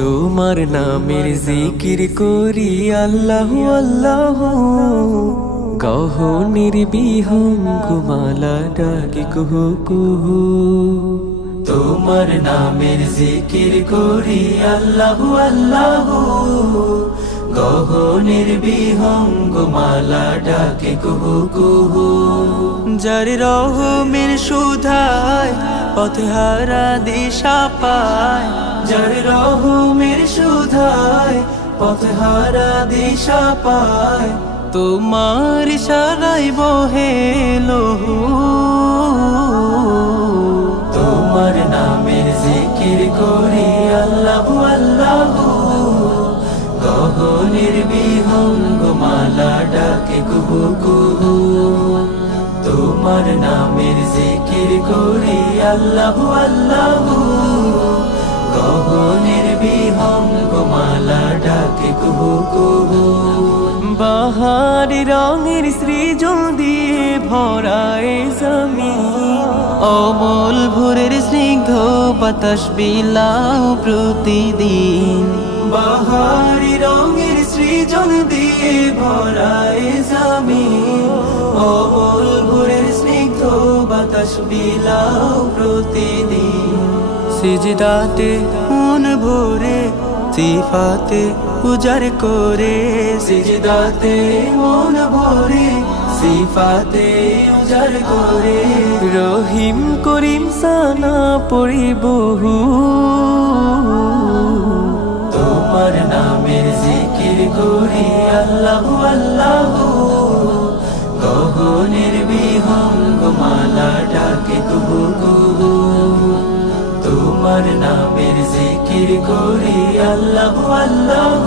তোমার নামের জিকির করি আল্লাহ আল্লাহ, গহনের বিহঙ্গমালা ডাকি কুহু কুহু। তোমার নামের জিকির করি আল্লাহ আল্লাহ, গহনের বিহঙ্গমালা ডাকে কুহু কুহু। যার রহমের সুধায় পথহারা দিশা পায়, যার রহমের সুধায় পথহারা দিশা পায়, তোমার ইশারায় বহে লহু। তোমার নামের জিকির করি আল্লাহ আল্লাহ, গগনের বিহঙ্গমালা ডাকে কুহু কুহু। তোমার নামের জিকির করি আল্লাহ আল্লাহ, গগনের বিহঙ্গমালা ডাকে কুহু কুহু। বাহারি রঙের সৃজন দিয়ে ভরায় জমিন, অমল ভোরের স্নিগ্ধ বাতাস বিলাও প্রতিদিন। বাহারি রঙের সৃজন দিয়ে ভরায় জমিন, অমল ভোরের স্নিগ্ধ বাতাস বিলাও প্রতিদিন। সিজদাতে মন ভরে সিফাতে উজাড় করে, সিজদাতে মন ভরে সিফাতে উজাড় করে। রহিম করিম সানা পড়ি বহু, তোমার নামের জিকির করি আল্লাহ আল্লাহ, গগনের বিহঙ্গমালা ডাকে কুহু কুহু। তোমার নামের জিকির করি আল্লাহ আল্লাহ,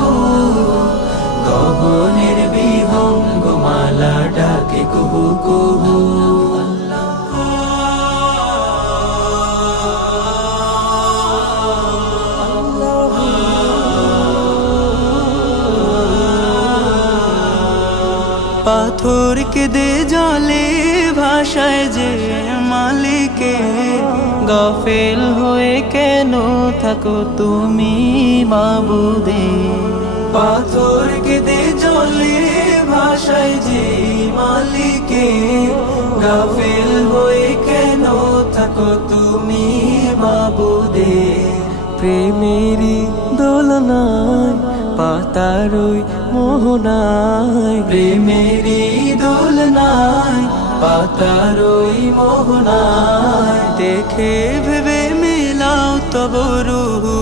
গগনের বিহঙ্গমালা ডাকে কুহু কুহু। পাথর কেঁদে জলে ভাষায় যে মালিকে, গাফেল হয়ে কেন থাকো তুমি মাবুদে। পাথর কেঁদে জলে ভাষায় যে মালিকে, গাফেল হয়ে কেন থাকো তুমি মাবুদে। প্রেমেরই দোলনায় পাতারই মোহনায়, প্রেমেরই দোলনায় পাতারই মোহনায়, দেখে ভেবে মেলাও তব রুহু।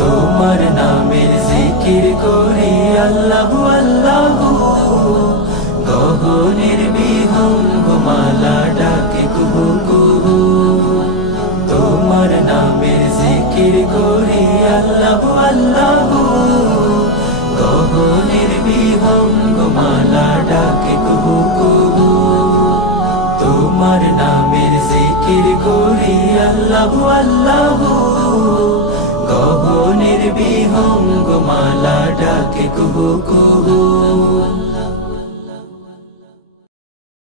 তোমার নামের জিকির করি আল্লাহ আল্লাহ, গগনের বিহঙ্গমালা ডাকে কুহু কুহু। তোমার নামের জিকির করি আল্লাহ আল্লাহ, গগনের বিহঙ্গমালা ডাকে কুহু কুহু। তোমার নামের জিকির করি আল্লাহ আল্লাহ, গগনের বিহঙ্গমালা ডাকে কুহু কুহু।